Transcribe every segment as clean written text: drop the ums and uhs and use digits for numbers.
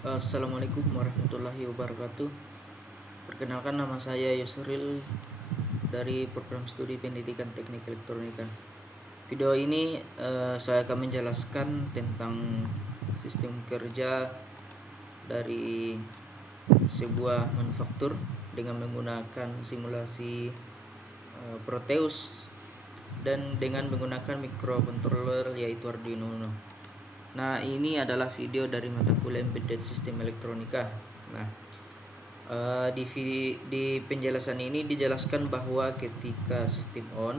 Assalamualaikum warahmatullahi wabarakatuh. Perkenalkan, nama saya Yusril dari program studi pendidikan teknik elektronika. Video ini saya akan menjelaskan tentang sistem kerja dari sebuah manufaktur dengan menggunakan simulasi Proteus dan dengan menggunakan microcontroller yaitu Arduino Uno. Nah, ini adalah video dari mata kuliah Embedded System Elektronika. Nah, di penjelasan ini dijelaskan bahwa ketika sistem on,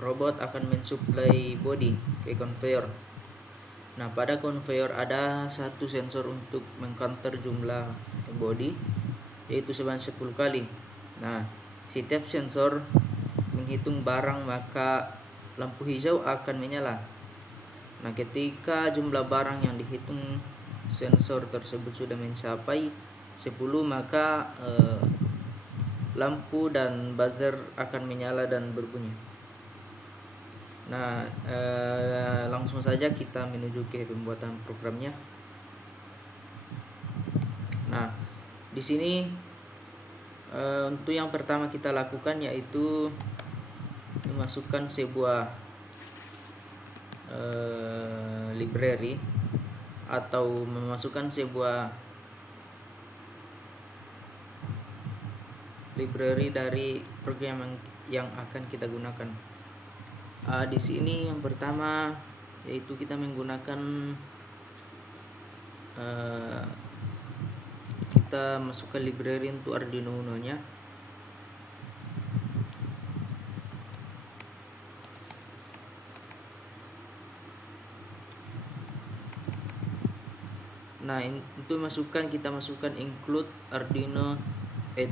robot akan mensuplai body ke conveyor. Nah, pada conveyor ada satu sensor untuk mengcounter jumlah body, yaitu sebanyak 10 kali. Nah, setiap sensor menghitung barang, maka lampu hijau akan menyala. Nah, ketika jumlah barang yang dihitung sensor tersebut sudah mencapai 10, maka lampu dan buzzer akan menyala dan berbunyi. Nah, langsung saja kita menuju ke pembuatan programnya. Nah, di sini untuk yang pertama kita lakukan yaitu memasukkan sebuah library atau memasukkan sebuah library dari program yang akan kita gunakan. Di sini yang pertama yaitu kita menggunakan kita masukkan library untuk Arduino Uno-nya. Nah, untuk kita masukkan include Arduino _h.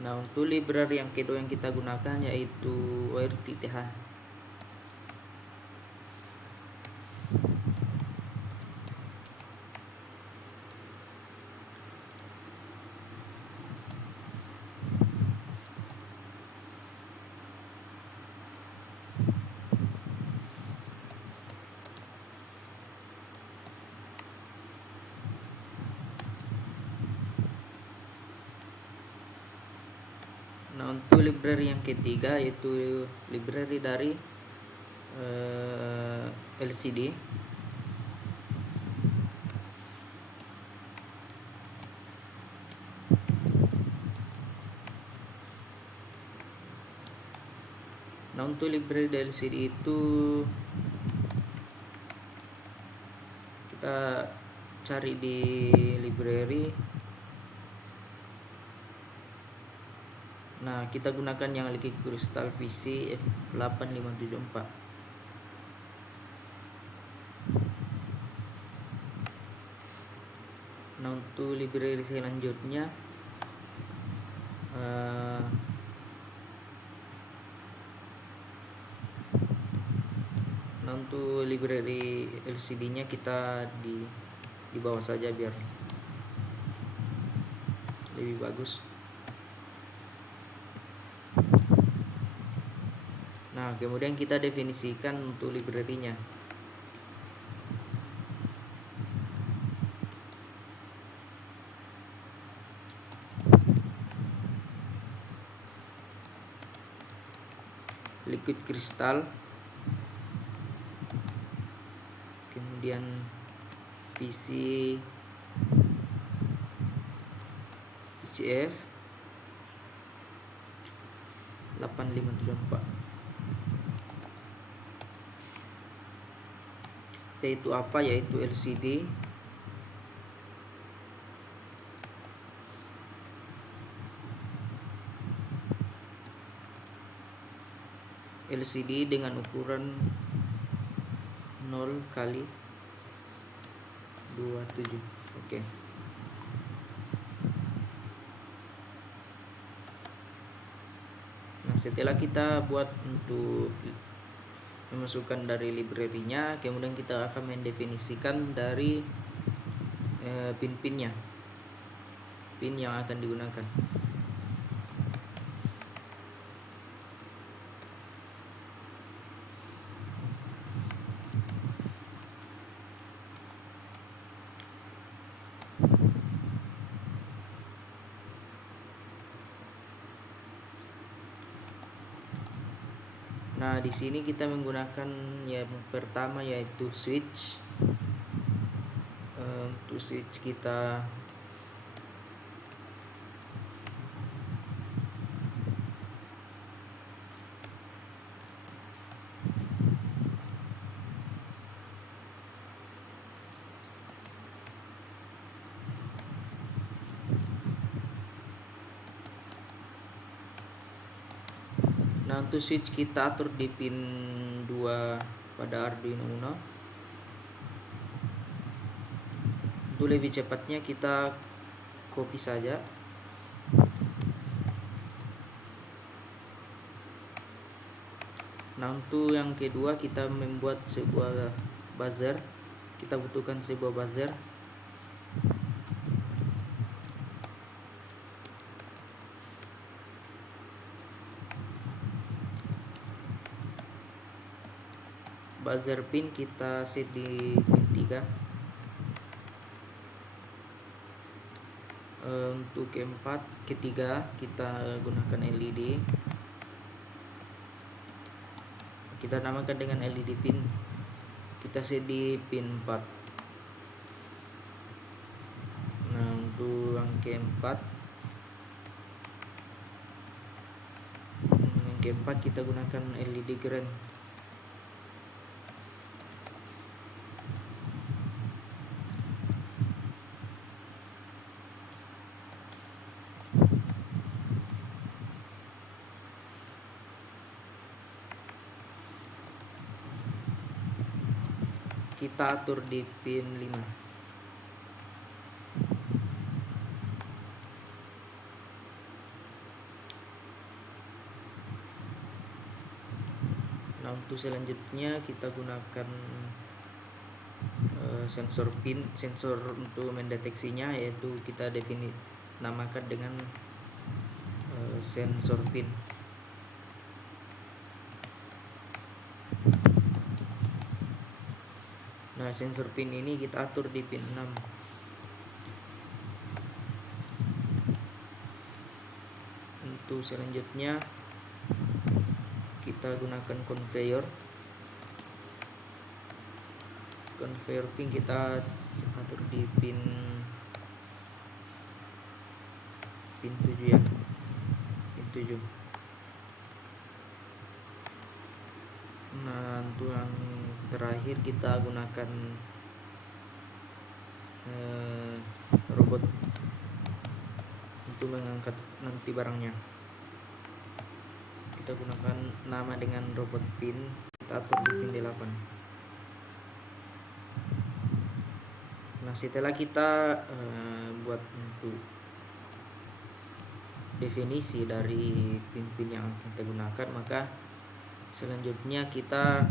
Nah, untuk library yang kedua yang kita gunakan yaitu ORTTH. Nah, untuk library yang ketiga yaitu library dari LCD. Nah, untuk library dari LCD itu kita cari di library. Nah, kita gunakan yang Liquid Crystal VC F8574. Nah, untuk library selanjutnya nah, untuk library LCD-nya kita di bawah saja biar lebih bagus. Nah, kemudian kita definisikan untuk library-nya. Liquid Crystal, kemudian VCF 8574, yaitu apa? Yaitu LCD, dengan ukuran 0 kali 27. Oke. Nah, setelah kita buat untuk memasukkan dari library-nya, kemudian kita akan mendefinisikan dari pin yang akan digunakan. Nah, di sini kita menggunakan yang pertama yaitu switch. Untuk switch kita untuk switch kita atur di pin 2 pada Arduino Uno. Untuk lebih cepatnya kita copy saja. Nah, untuk yang kedua kita membuat sebuah buzzer. Kita butuhkan sebuah buzzer. Buzzer pin kita set di pin 3. Untuk ketiga kita gunakan LED. Kita namakan dengan LED pin. Kita set di pin 4. Nah, untuk yang keempat kita gunakan LED green. Kita atur di pin 5. Nah, untuk selanjutnya kita gunakan sensor untuk mendeteksinya, yaitu kita namakan dengan sensor pin. Nah, sensor pin ini kita atur di pin 6. Untuk selanjutnya kita gunakan conveyor pin, kita atur di pin 7 ya. Pin 7. Nah, untuk yang terakhir kita gunakan robot untuk mengangkat nanti barangnya. Kita gunakan nama dengan robot pin. Kita atur di pin 8. Nah, setelah kita buat untuk definisi dari pin-pin yang akan kita gunakan, maka selanjutnya kita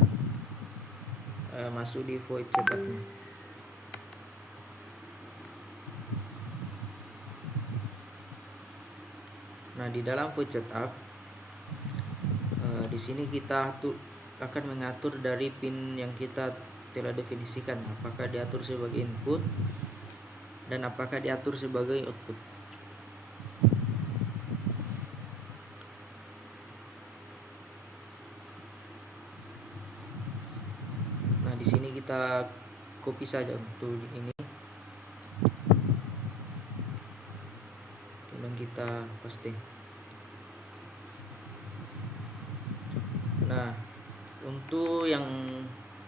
masuk di void setupnya. Nah, di dalam void setup di sini kita akan mengatur dari pin yang kita telah definisikan, apakah diatur sebagai input dan apakah diatur sebagai output. Nah, di sini kita copy saja untuk ini. Kemudian kita paste. Nah, untuk yang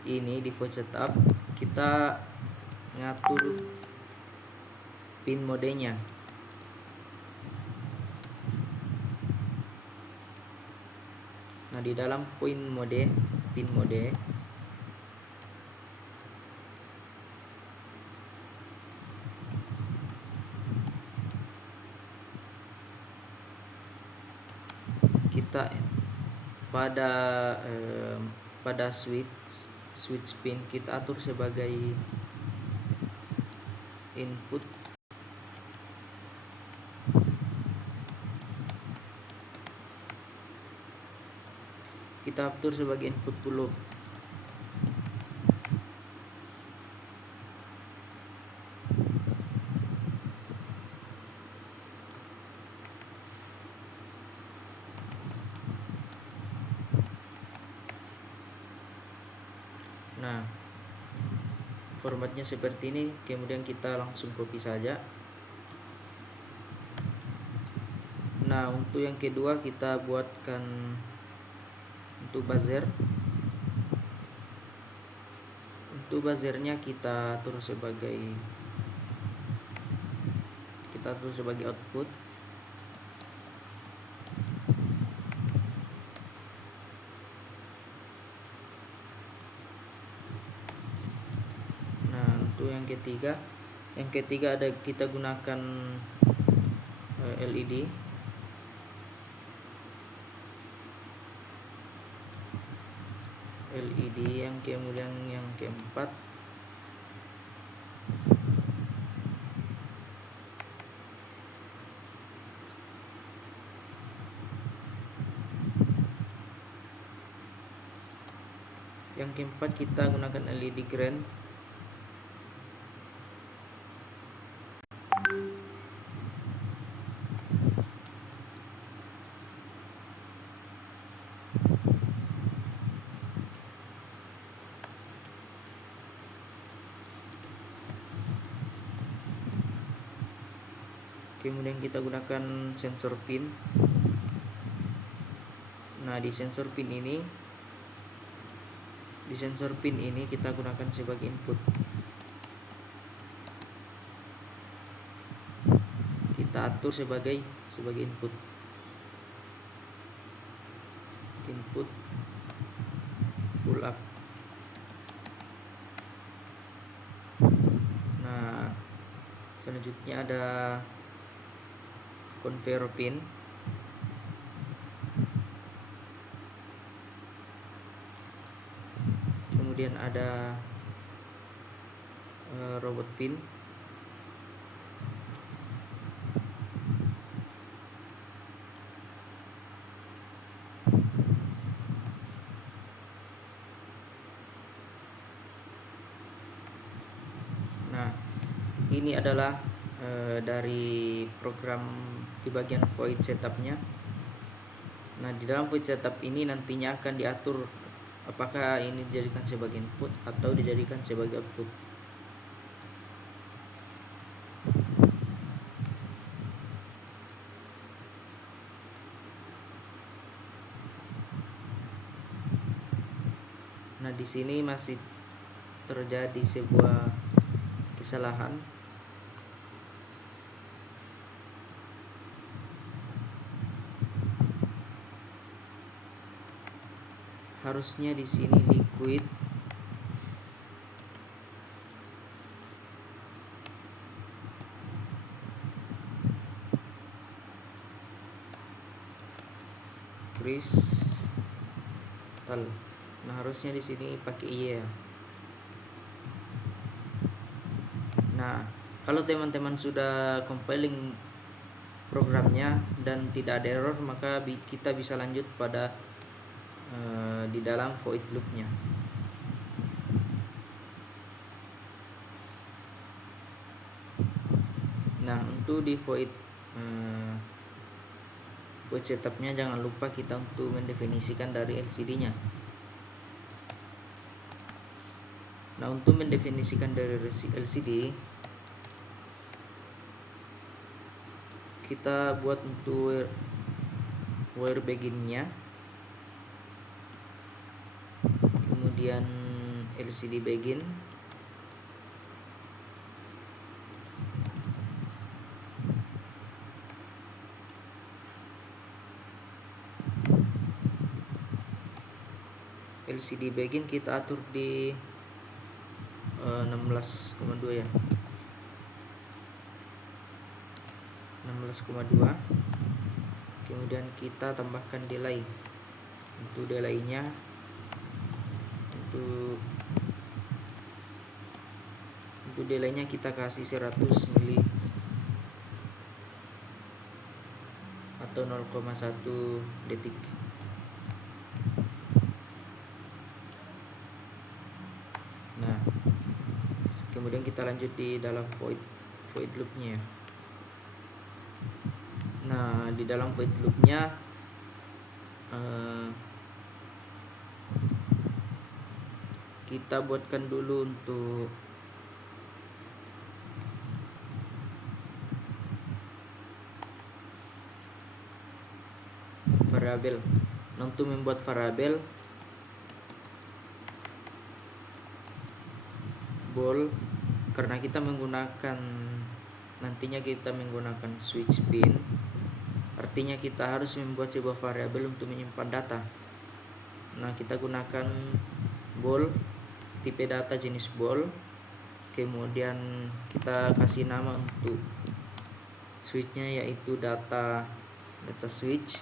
ini di void setup kita ngatur pin modenya. Nah, di dalam pin mode kita pada switch pin kita atur sebagai input, kita atur sebagai input dulu. Nah, formatnya seperti ini, kemudian kita langsung copy saja. Nah, untuk yang kedua kita buatkan untuk buzzer. Untuk buzzernya kita atur sebagai output. Nah, untuk yang ketiga ada kita gunakan LED. Yang kemudian yang keempat kita gunakan LED green. Kemudian kita gunakan sensor pin. Nah, di sensor pin ini kita gunakan sebagai input. Kita atur sebagai input pull up. Nah, selanjutnya ada conveyor pin. Kemudian ada robot pin. Nah, ini adalah dari program di bagian void setupnya. Nah, di dalam void setup ini nantinya akan diatur apakah ini dijadikan sebagai input atau dijadikan sebagai output. Nah, di sini masih terjadi sebuah kesalahan. Harusnya di sini liquid. Crystal. Nah, harusnya di sini pakai iya. Nah, kalau teman-teman sudah compiling programnya dan tidak ada error, maka kita bisa lanjut pada di dalam void loopnya. Nah, untuk di void setupnya jangan lupa kita untuk mendefinisikan dari LCD-nya. Nah, untuk mendefinisikan dari LCD, kita buat untuk wire begin-nya, kemudian LCD begin, kita atur di 16,2 ya. 16,2. Kemudian kita tambahkan delay. Untuk delay-nya untuk delay-nya kita kasih 100 mili atau 0,1 detik. Nah, kemudian kita lanjut di dalam void loop-nya. Nah, di dalam void loop-nya kita buatkan dulu untuk variabel. Nah, untuk membuat variabel ball, karena kita menggunakan nantinya kita menggunakan switch pin, artinya kita harus membuat sebuah variabel untuk menyimpan data. Nah, kita gunakan ball, tipe data jenis ball, kemudian kita kasih nama untuk switchnya yaitu data switch.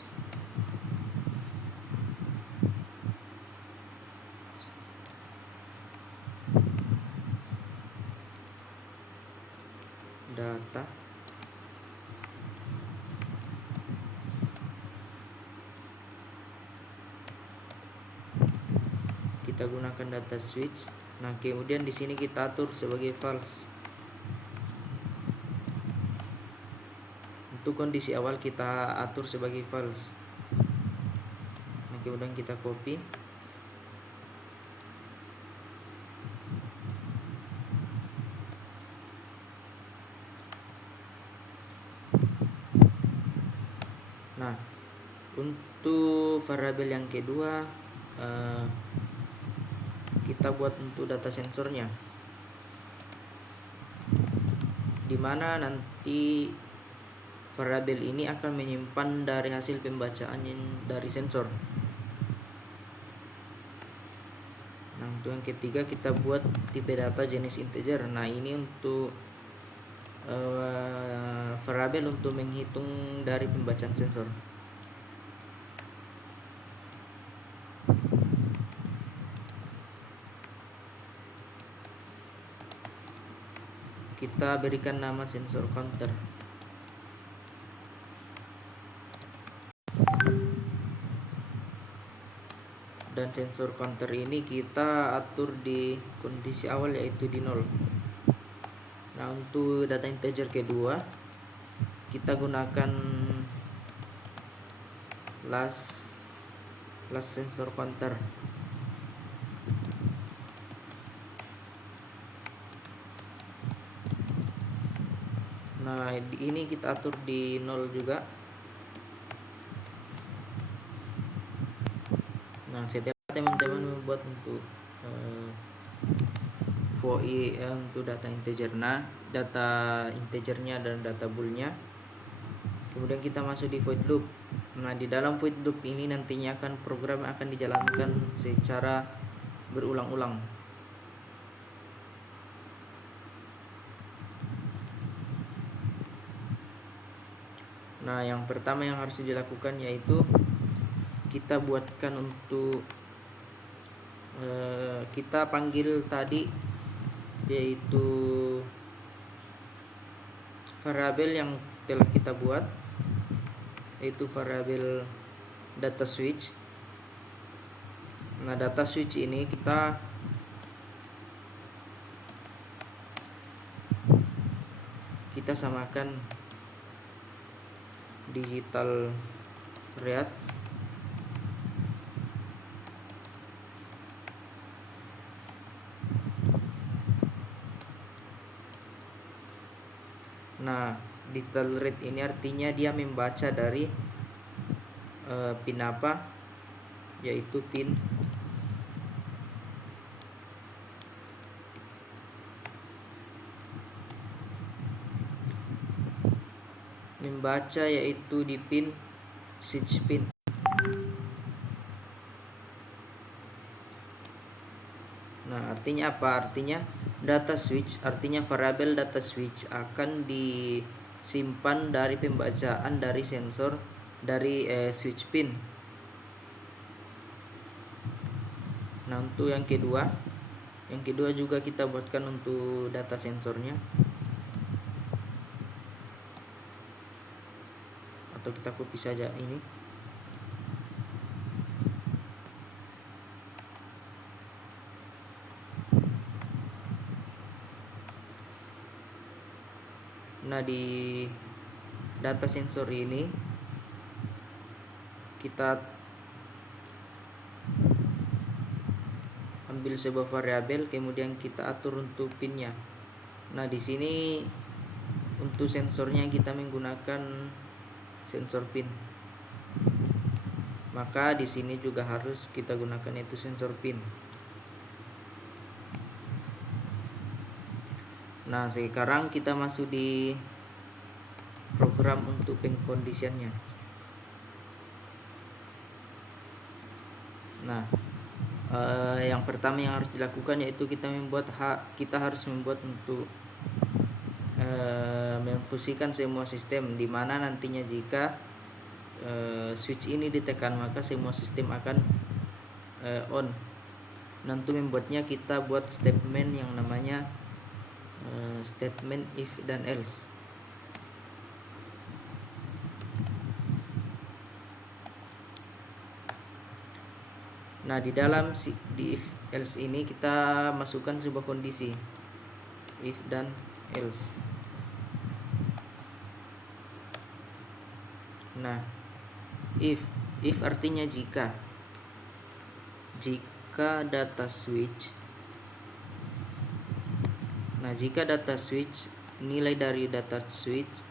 Data kita gunakan data switch. Nah, kemudian di sini kita atur sebagai false. Untuk kondisi awal kita atur sebagai false. Nah, kemudian kita copy. Nah, untuk variabel yang kedua kita buat untuk data sensornya, dimana nanti variabel ini akan menyimpan dari hasil pembacaan dari sensor. Nah, untuk yang ketiga kita buat tipe data jenis integer. Nah, ini untuk variabel untuk menghitung dari pembacaan sensor. Kita berikan nama sensor counter. Dan sensor counter ini kita atur di kondisi awal yaitu di 0. Nah, untuk data integer kedua kita gunakan last sensor counter. Nah, ini kita atur di 0 juga. Nah, setelah teman-teman membuat untuk VOI untuk data integer, data integernya dan data boolnya, kemudian kita masuk di void loop. Nah, di dalam void loop ini nantinya program akan dijalankan secara berulang-ulang. Nah, yang pertama yang harus dilakukan yaitu kita buatkan untuk kita panggil tadi yaitu variabel yang telah kita buat, yaitu variabel data switch. Nah, data switch ini kita samakan digital read Nah, digital read ini artinya dia membaca dari pin apa, yaitu pin membaca yaitu di pin switch pin. Nah, artinya apa? Artinya data switch, artinya variabel data switch akan disimpan dari pembacaan dari sensor dari switch pin. Nah, untuk yang kedua Yang kedua juga kita buatkan untuk data sensornya, atau kita copy saja ini. Nah, di data sensor ini kita ambil sebuah variabel, kemudian kita atur untuk pinnya. Nah, di sini untuk sensornya kita menggunakan sensor pin. Maka di sini juga harus kita gunakan itu sensor pin. Nah, sekarang kita masuk di program untuk pengkondisiannya. Nah, yang pertama yang harus dilakukan yaitu kita harus membuat untuk memfusikan semua sistem, di mana nantinya jika switch ini ditekan maka semua sistem akan on. Nah, untuk membuatnya kita buat statement yang namanya statement if dan else. Nah, di dalam di if else ini kita masukkan sebuah kondisi if dan else. Nah, if artinya jika data switch. Nah, jika data switch, nilai dari data switch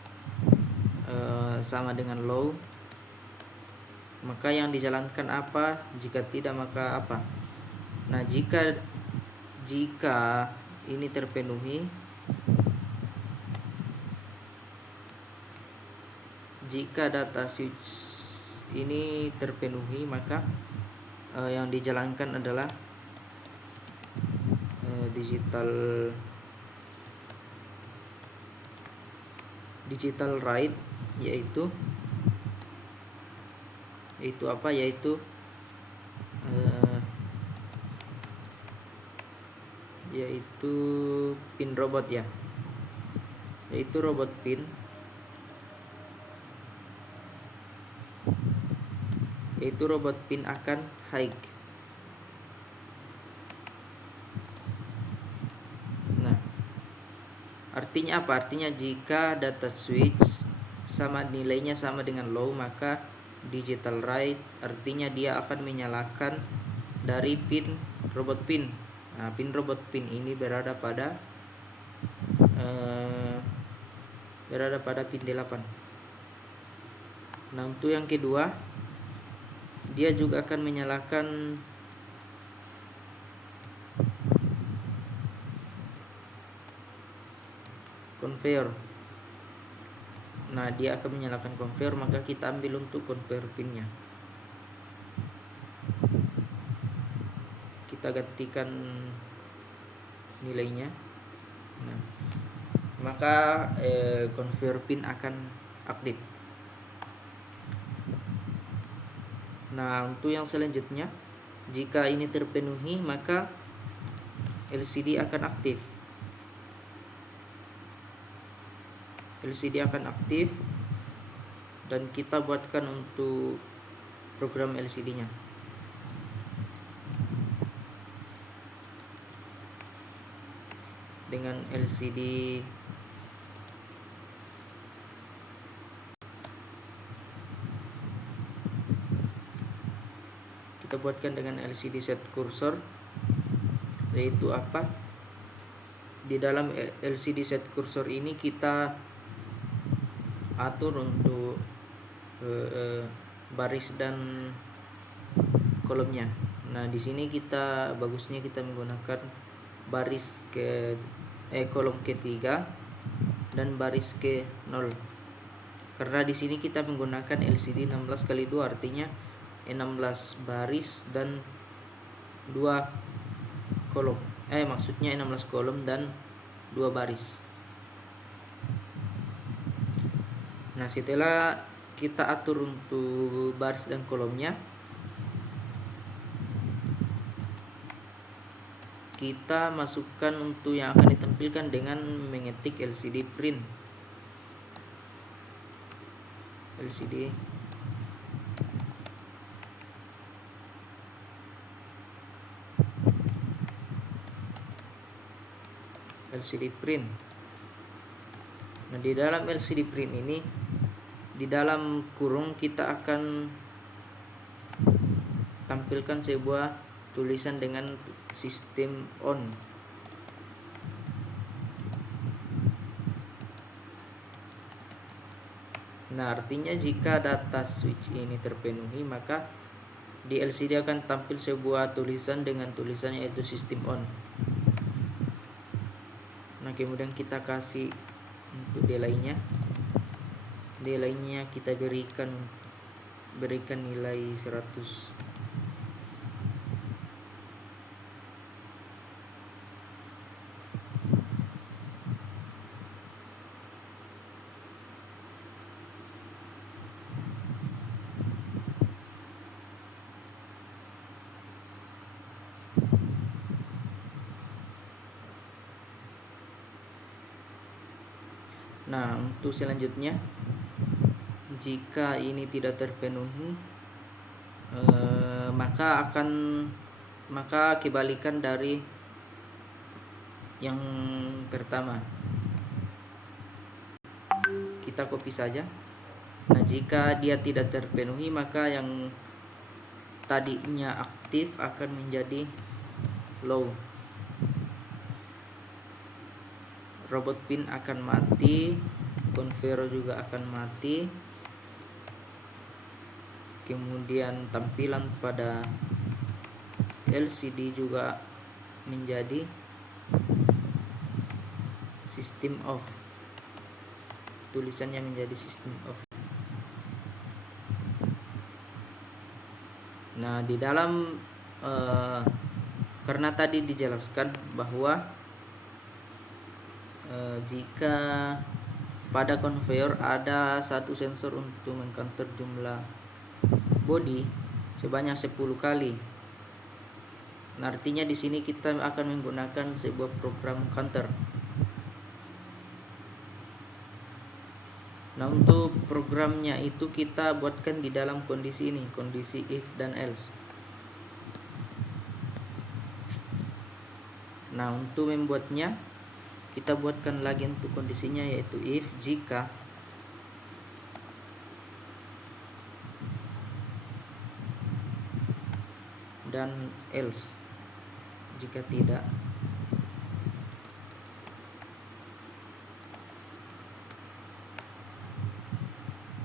sama dengan low, maka yang dijalankan apa? Jika tidak, maka apa? Nah, jika ini terpenuhi, jika data switch ini terpenuhi, maka yang dijalankan adalah digital write, yaitu apa? Yaitu pin robot ya, yaitu robot pin, akan high. Nah, artinya apa? Artinya jika data switch nilainya sama dengan low, maka digital write artinya dia akan menyalakan dari pin robot pin. Nah, pin robot pin ini berada pada pin 8. Nah, untuk yang kedua, dia juga akan menyalakan conveyor. Nah, dia akan menyalakan conveyor, maka kita ambil untuk conveyor pinnya. Kita gantikan nilainya. Nah, maka conveyor pin akan aktif. Nah, untuk yang selanjutnya, jika ini terpenuhi, maka LCD akan aktif. Dan kita buatkan untuk program LCD-nya. Dengan LCD kita buatkan dengan LCD set cursor, yaitu apa? Di dalam LCD set cursor ini kita atur untuk baris dan kolomnya. Nah, di sini bagusnya kita menggunakan baris kolom ketiga dan baris ke 0. Karena di sini kita menggunakan LCD 16x2, artinya 16 baris dan 2 kolom. Maksudnya 16 kolom dan 2 baris. Nah, setelah kita atur untuk baris dan kolomnya, kita masukkan untuk yang akan ditampilkan dengan mengetik LCD print. LCD print. Nah, di dalam LCD print ini, di dalam kurung kita akan tampilkan sebuah tulisan dengan sistem on. Nah, artinya jika data switch ini terpenuhi, maka di LCD akan tampil sebuah tulisan dengan tulisan yaitu sistem on. Nah, kemudian kita kasih untuk delay-nya. Delay-nya kita berikan nilai 100. Nah, untuk selanjutnya, jika ini tidak terpenuhi, maka kebalikan dari yang pertama. Kita copy saja. Nah, jika dia tidak terpenuhi, maka yang tadinya aktif akan menjadi low. Robot pin akan mati, conveyor juga akan mati. Kemudian tampilan pada LCD juga menjadi sistem off. Tulisannya menjadi sistem off. Nah, di dalam karena tadi dijelaskan bahwa jika pada conveyor ada satu sensor untuk mengcounter jumlah body sebanyak 10 kali. Nah, artinya di sini kita akan menggunakan sebuah program counter. Nah, untuk programnya itu kita buatkan di dalam kondisi ini, kondisi if dan else. Nah, untuk membuatnya kita buatkan lagi untuk kondisinya, yaitu if jika dan else jika tidak.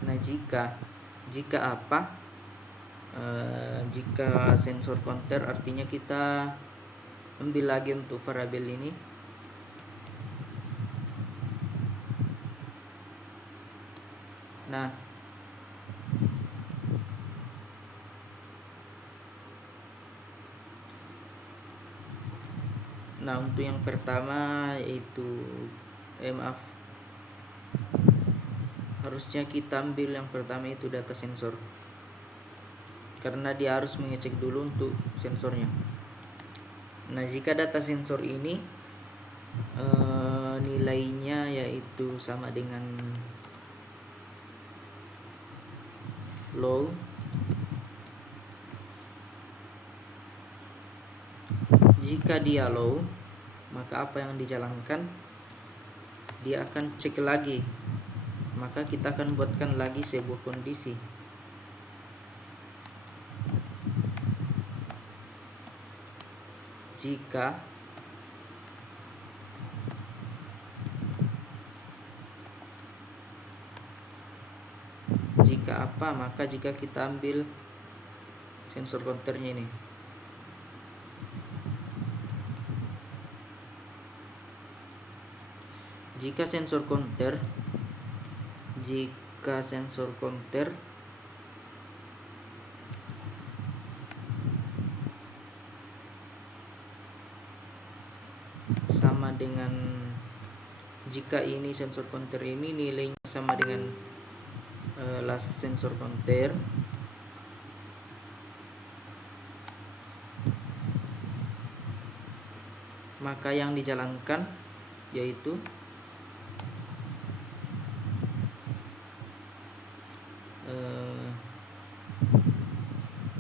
Nah, jika apa? Jika sensor counter, artinya kita ambil lagi untuk variabel ini. Nah, untuk yang pertama yaitu harusnya kita ambil yang pertama itu data sensor, karena dia harus mengecek dulu untuk sensornya. Nah, jika data sensor ini nilainya yaitu sama dengan low, jika dia low, maka apa yang dijalankan? Dia akan cek lagi, maka kita akan buatkan lagi sebuah kondisi. Jika apa? Maka jika kita ambil sensor counternya ini, jika sensor counter sama dengan, jika ini sensor counter ini nilainya sama dengan last sensor counter, maka yang dijalankan yaitu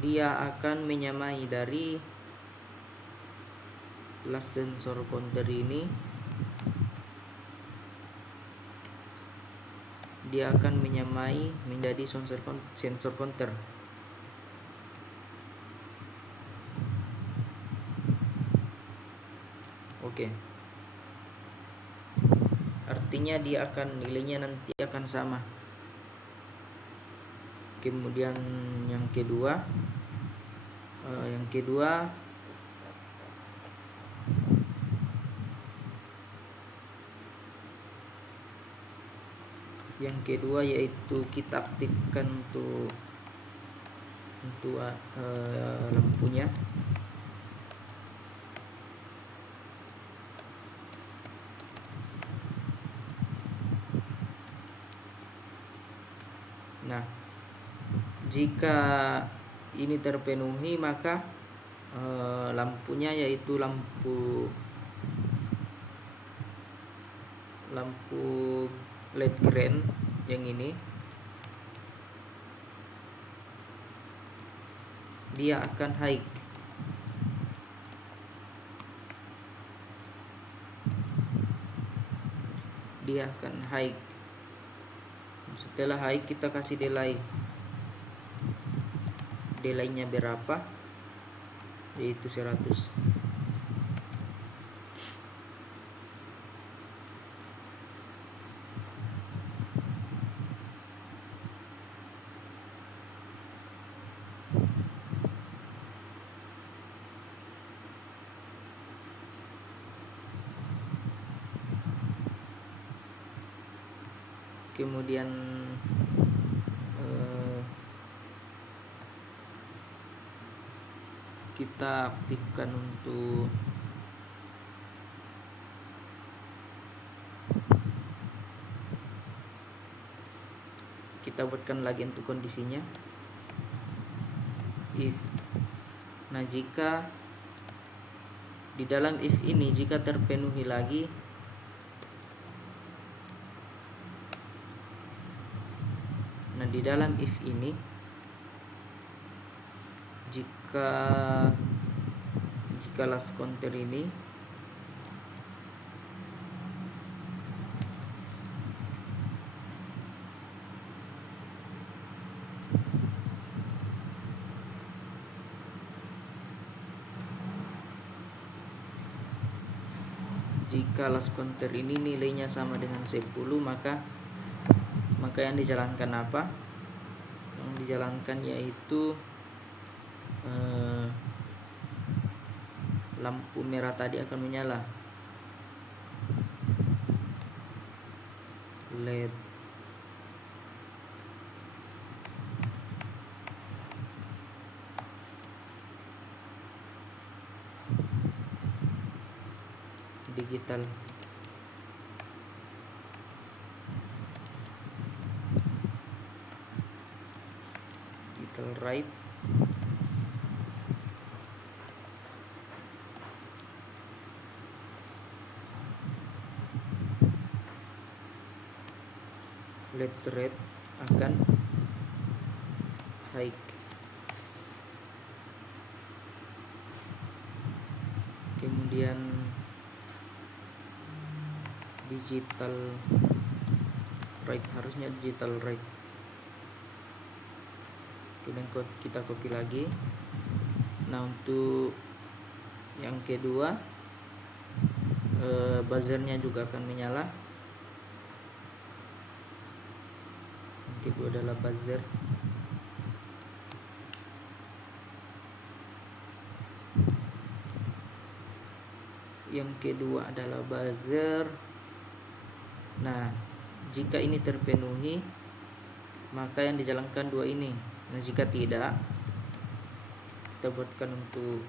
dia akan menyamai dari last sensor counter ini, dia akan menyamai menjadi sensor counter. Oke. Artinya dia akan nilainya nanti akan sama. Kemudian yang kedua yaitu kita aktifkan untuk lampunya. Nah, jika ini terpenuhi maka lampunya yaitu lampu LED green yang ini, dia akan high. Setelah high kita kasih delay-nya berapa, yaitu 100. Kemudian kita aktifkan untuk kita buatkan lagi untuk kondisinya if. Nah, jika di dalam if ini jika terpenuhi lagi, nah di dalam if ini jika last counter ini nilainya sama dengan 10, maka yang dijalankan apa? Yang dijalankan yaitu lampu merah tadi akan menyala, LED digital right, LED red akan high. Kemudian digital right, harusnya digital right. Kemudian kita copy lagi. Nah, untuk yang kedua buzzernya juga akan menyala. Yang kedua adalah buzzer. Nah, jika ini terpenuhi maka yang dijalankan dua ini. Nah, jika tidak, kita buatkan untuk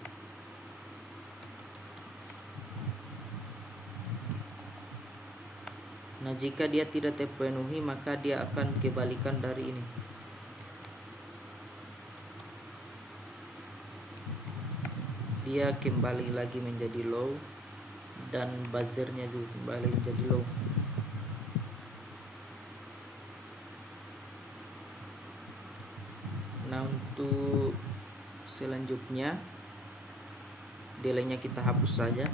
jika dia tidak terpenuhi maka dia akan kebalikan dari ini. Dia kembali lagi menjadi low. dan buzzernya juga kembali menjadi low. Nah, untuk selanjutnya delay-nya kita hapus saja.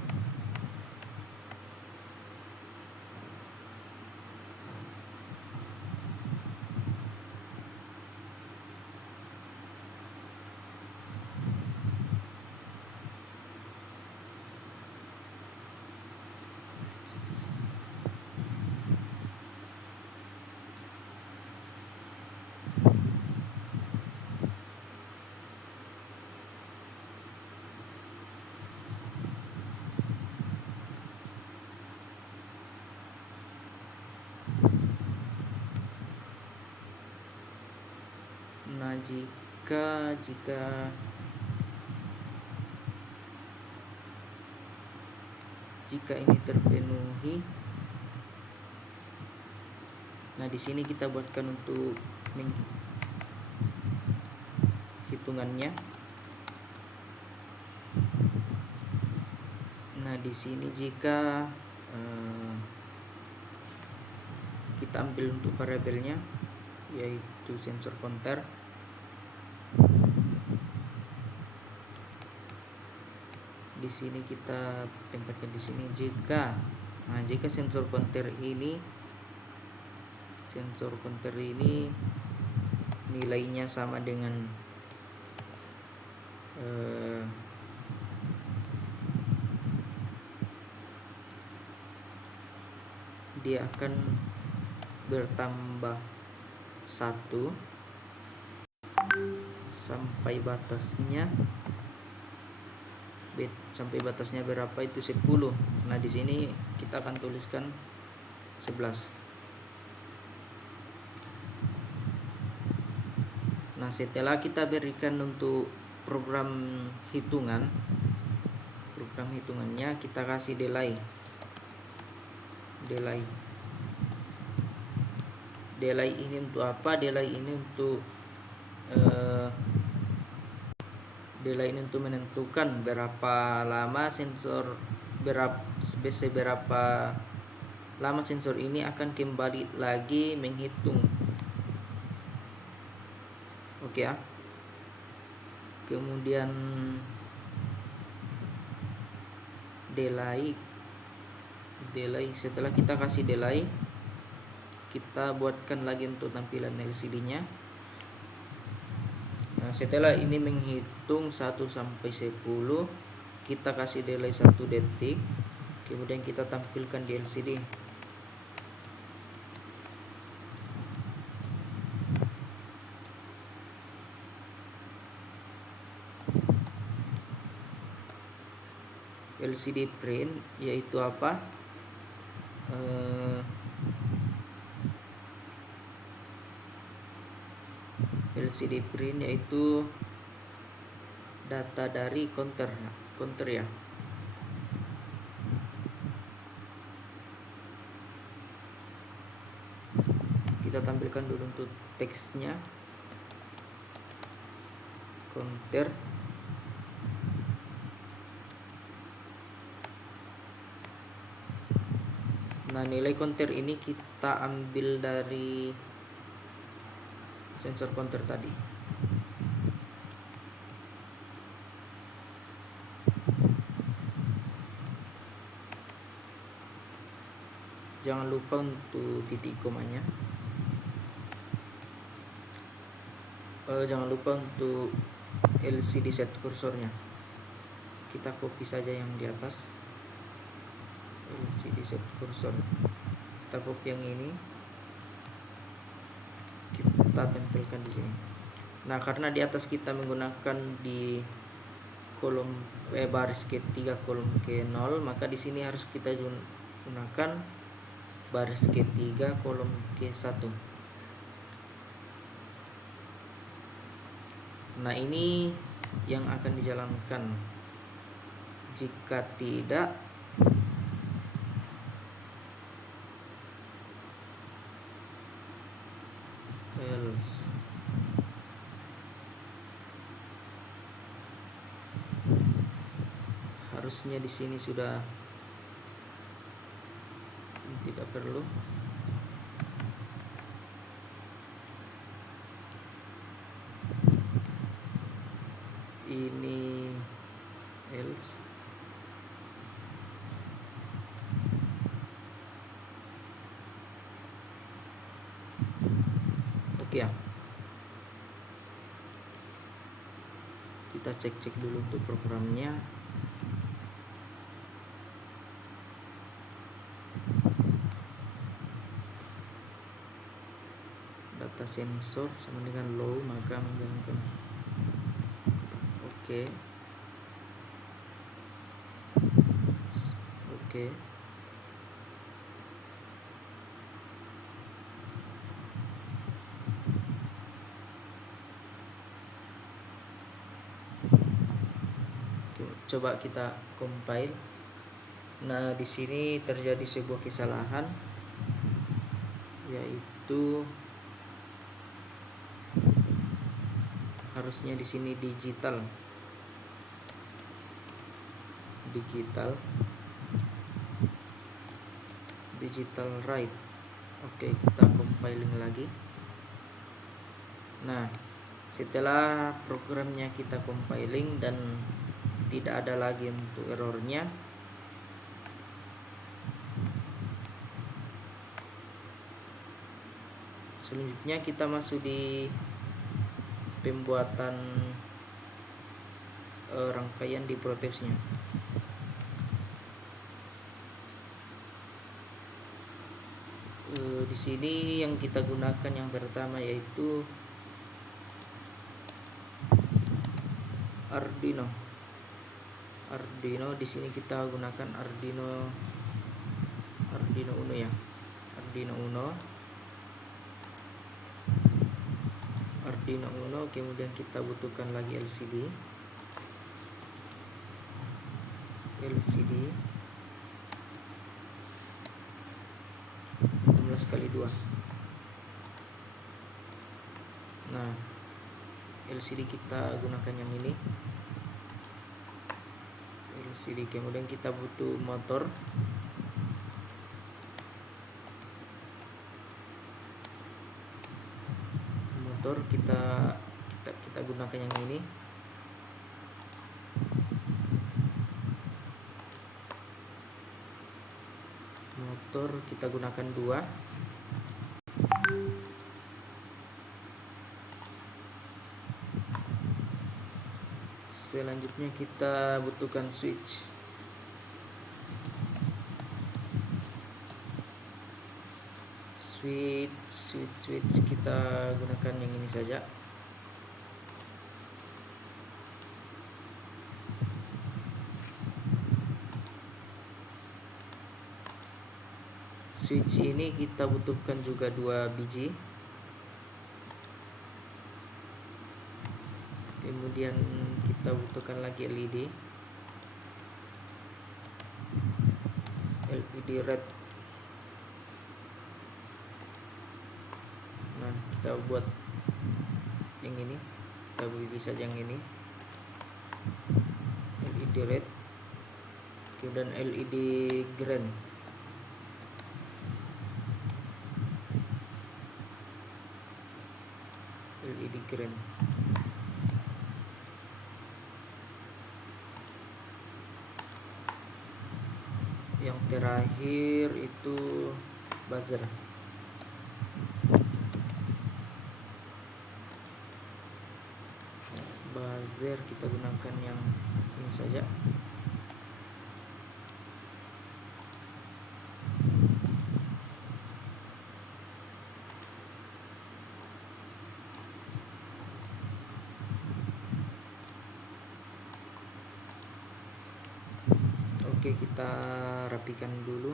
Nah, jika ini terpenuhi, nah di sini kita buatkan untuk hitungannya. Nah, di sini jika kita ambil untuk variabelnya yaitu sensor counter, di sini kita tempatkan di sini jika sensor counter ini nilainya sama dengan dia akan bertambah 1 sampai batasnya berapa, itu 10. Nah, di sini kita akan tuliskan 11. Nah, setelah kita berikan untuk program hitungannya, kita kasih delay ini untuk apa? Delay ini untuk menentukan berapa lama seberapa lama sensor ini akan kembali lagi menghitung. Oke ya. Kemudian delay setelah kita kasih delay, kita buatkan lagi untuk tampilan LCD-nya. Nah, setelah ini menghitung 1 sampai 10, kita kasih delay 1 detik, kemudian kita tampilkan di LCD. LCD print yaitu apa? LCD print yaitu data dari counter ya. Kita tampilkan dulu untuk teksnya, counter. Nah, nilai counter ini kita ambil dari sensor counter tadi. Jangan lupa untuk titik komanya. Jangan lupa untuk LCD set kursornya. Kita copy saja yang di atas. LCD set kursor. Kita copy yang ini. Kita tempelkan di sini. Nah, karena di atas kita menggunakan di kolom baris ke3 kolom ke0, maka di sini harus kita gunakan baris ke3 kolom ke1. Nah, ini yang akan dijalankan. Jika tidak, else. Harusnya di sini sudah tidak perlu. Ini else. Oke ya, kita cek dulu untuk programnya. Data sensor sama dengan low, maka menjalankan. Oke. Coba kita compile. Nah, di sini terjadi sebuah kesalahan, yaitu harusnya di sini digital write. Oke, kita compiling lagi. Nah, setelah programnya kita compiling dan tidak ada lagi untuk errornya, selanjutnya kita masuk di pembuatan rangkaian di protesnya. Di sini yang kita gunakan yang pertama yaitu Arduino. Di sini kita gunakan Arduino Uno ya. Arduino Uno, kemudian kita butuhkan lagi LCD 16x2. Nah, LCD kita gunakan yang ini. Kemudian kita butuh motor. Kita gunakan yang ini. Motor kita gunakan 2. Selanjutnya kita butuhkan switch. Kita gunakan yang ini saja. Switch ini kita butuhkan juga 2 biji. Kemudian kita butuhkan lagi LED red. Nah, kita buat yang ini, kita beli saja yang ini, LED red, kemudian LED green. Yang terakhir itu buzzer. Kita gunakan yang ini saja. Oke, kita rapikan dulu.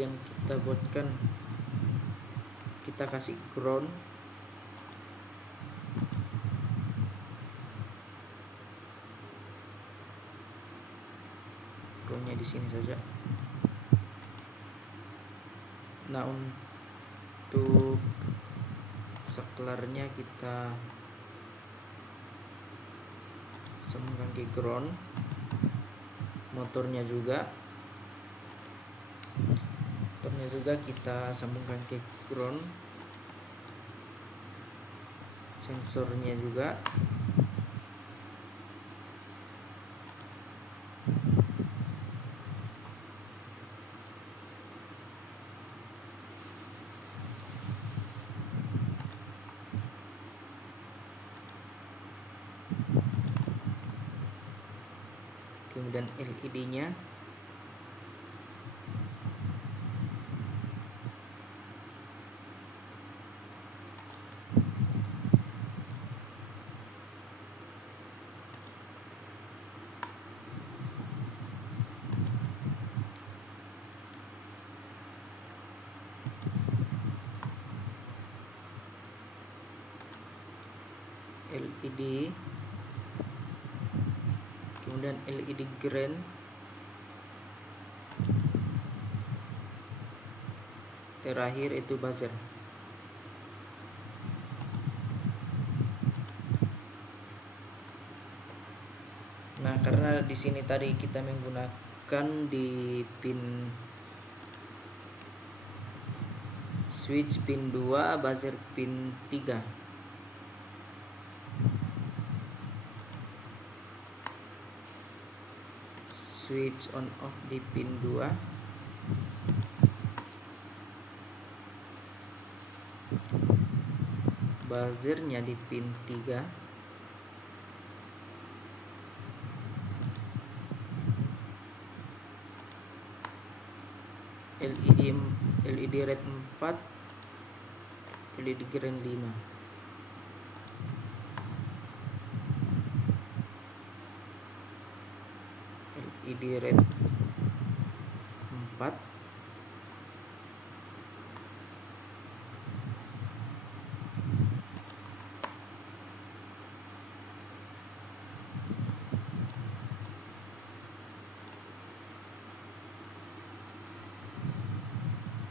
kemudian kita buatkan, kita kasih ground, groundnya di sini saja. Nah, untuk saklarnya kita sambungkan ke ground, motornya juga kita sambungkan ke ground, sensornya juga. Kemudian LED-nya LED, kemudian LED green, terakhir itu buzzer. Nah, karena di sini tadi kita menggunakan di pin switch pin 2, buzzer pin 3. Switch on off di pin 2, buzzernya di pin 3, LED red 4, LED green 5. LED red 4,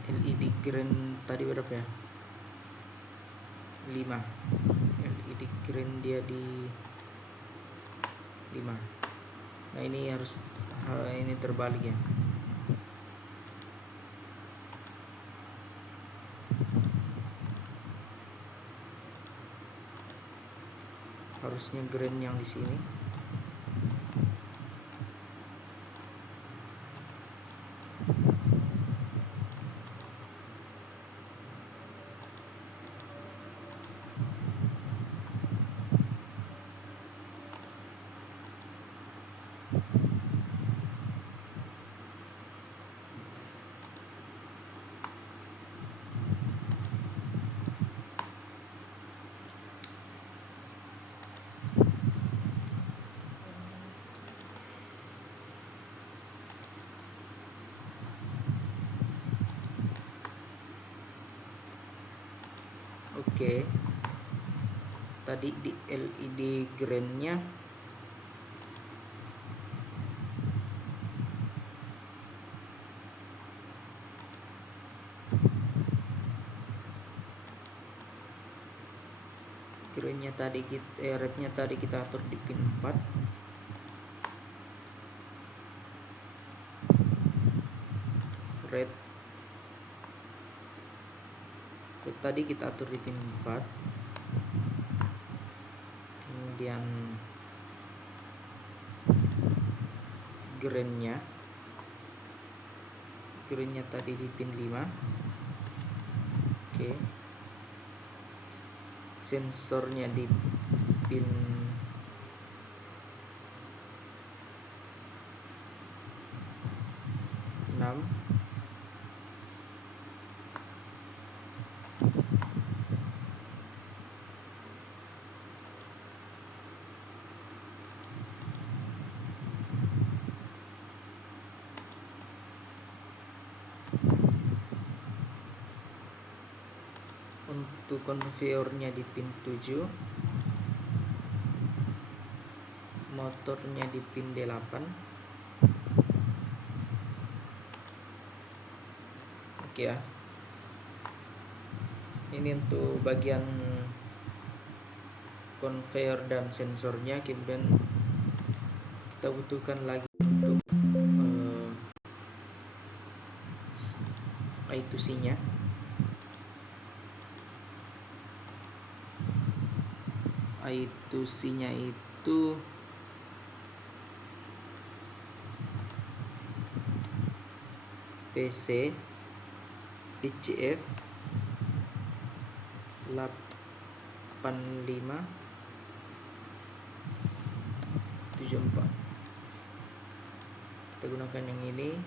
LED green tadi berapa ya? 5. LED green dia di 5. Nah, ini ini terbalik ya. Harusnya green yang di sini. Oke. Tadi di LED green-nya rednya tadi kita atur di pin 4. Red tadi kita atur di pin 4. Kemudian greennya tadi di pin 5. Oke. Sensornya di pin 6. untuk konveyornya di pin 7, motornya di pin D8. Oke ya, ini untuk bagian konveyor dan sensornya. Kemudian kita butuhkan lagi untuk I2C nya. I2C nya itu PC PCF 8574. Kita gunakan yang ini.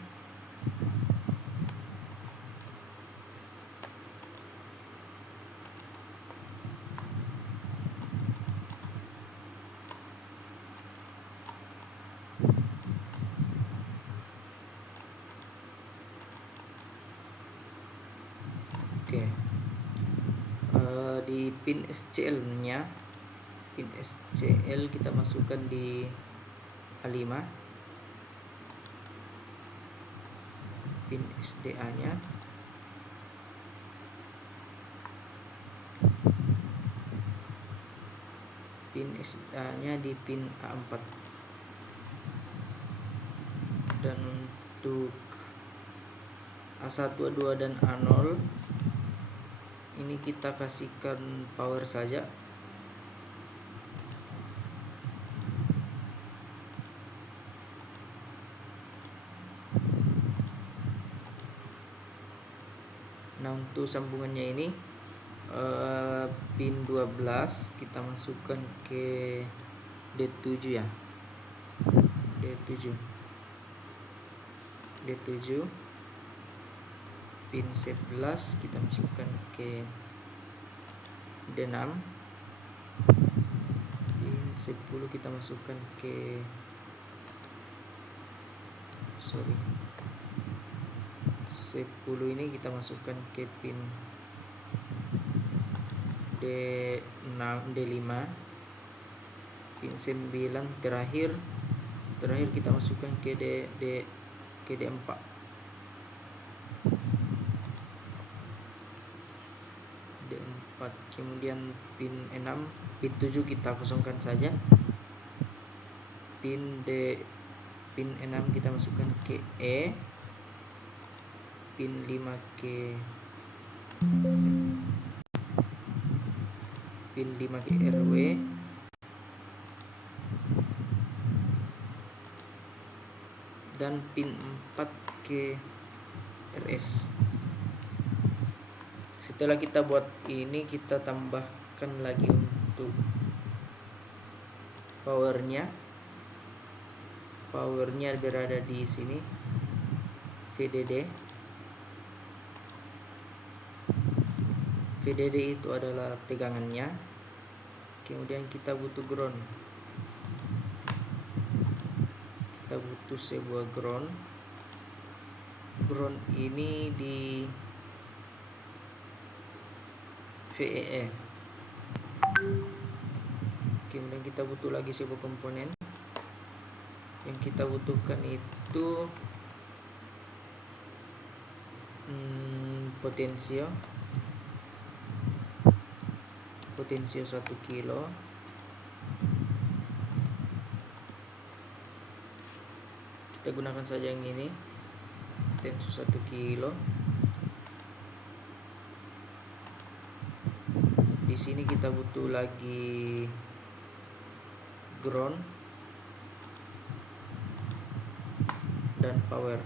Oke. Di pin SCL nya, pin SCL kita masukkan di A5, pin SDA nya, pin SDA nya di pin A4. Dan untuk A1, A2 dan A0 ini kita kasihkan power saja. Nah, untuk sambungannya ini pin 12 kita masukkan ke D7 ya. D7 pin 11 kita masukkan ke D6, pin 10 kita masukkan ke sorry 10 ini kita masukkan ke pin D6, D5, pin 9 terakhir kita masukkan ke D4. Kemudian pin 6, pin 7 kita kosongkan saja. Pin 6 kita masukkan ke E, pin 5 ke RW, dan pin 4 ke RS. Setelah kita buat ini, kita tambahkan lagi untuk powernya berada di sini, VDD itu adalah tegangannya. Kemudian kita butuh ground, kita butuh sebuah ground ini di VEE. Kemudian kita butuh lagi sebuah komponen. Yang kita butuhkan itu potensio 1 kilo. Kita gunakan saja yang ini, potensio 1 kilo. Di sini kita butuh lagi ground dan power.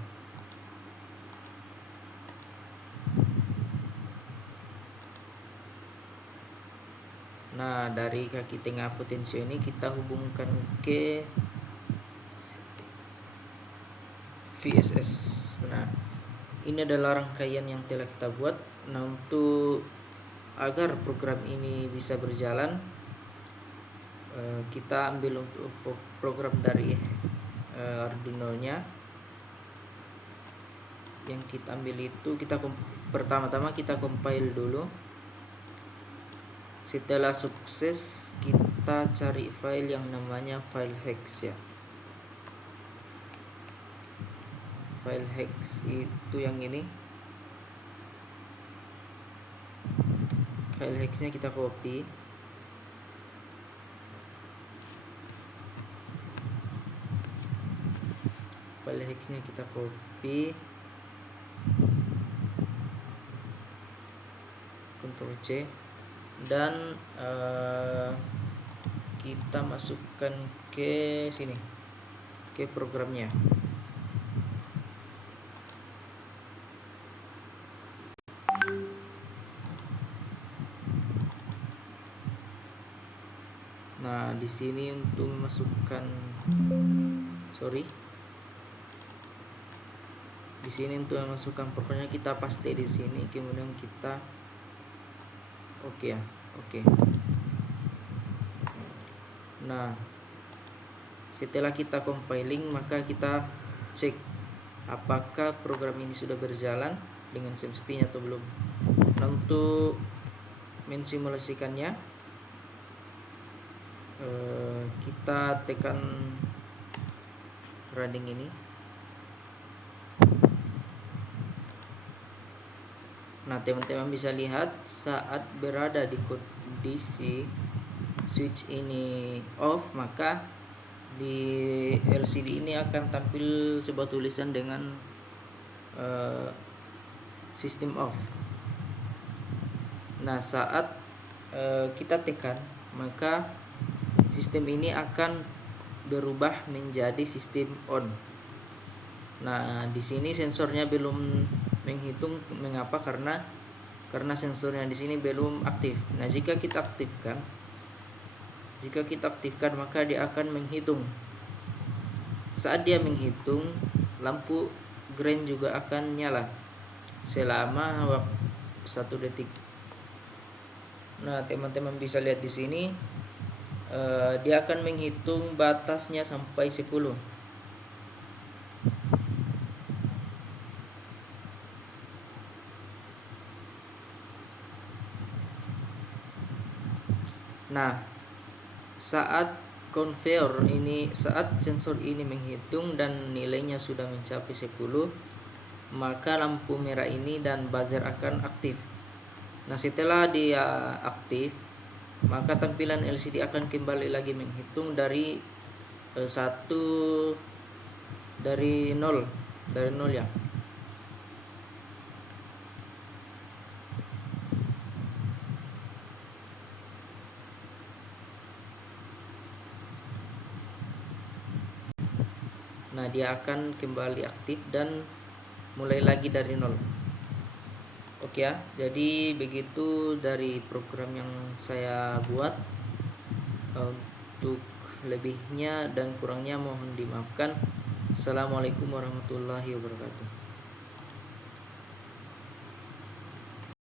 Nah, dari kaki tengah potensio ini kita hubungkan ke VSS. Nah, ini adalah rangkaian yang telah kita buat. Nah, untuk agar program ini bisa berjalan, kita ambil untuk program dari Arduino nya. Yang kita ambil itu, pertama-tama kita compile dulu. Setelah sukses, kita cari file yang namanya file hex ya. File hex itu yang ini. File hexnya kita copy. File hexnya kita copy. Ctrl C. Dan kita masukkan ke sini, ke programnya. Nah, di sini untuk memasukkan di sini untuk memasukkan programnya kita paste di sini, kemudian kita oke. Nah, setelah kita compiling, maka kita cek apakah program ini sudah berjalan dengan semestinya atau belum. Nah, untuk mensimulasikannya, kita tekan running ini. Nah, teman-teman bisa lihat saat berada di kondisi switch ini off, maka di LCD ini akan tampil sebuah tulisan dengan sistem off. Nah, saat kita tekan, maka sistem ini akan berubah menjadi sistem on. Nah, di sini sensornya belum menghitung. Mengapa? Karena sensornya di sini belum aktif. Nah, jika kita aktifkan, maka dia akan menghitung. Saat dia menghitung, lampu green juga akan nyala selama waktu 1 detik. Nah, teman-teman bisa lihat di sini, dia akan menghitung batasnya sampai 10. Nah, saat sensor ini menghitung dan nilainya sudah mencapai 10, maka lampu merah ini dan buzzer akan aktif. Nah, setelah dia aktif, maka tampilan LCD akan kembali lagi menghitung dari 0 ya. Nah, dia akan kembali aktif dan mulai lagi dari 0. Oke ya, jadi begitu dari program yang saya buat. Untuk lebihnya dan kurangnya mohon dimaafkan. Assalamualaikum warahmatullahi wabarakatuh.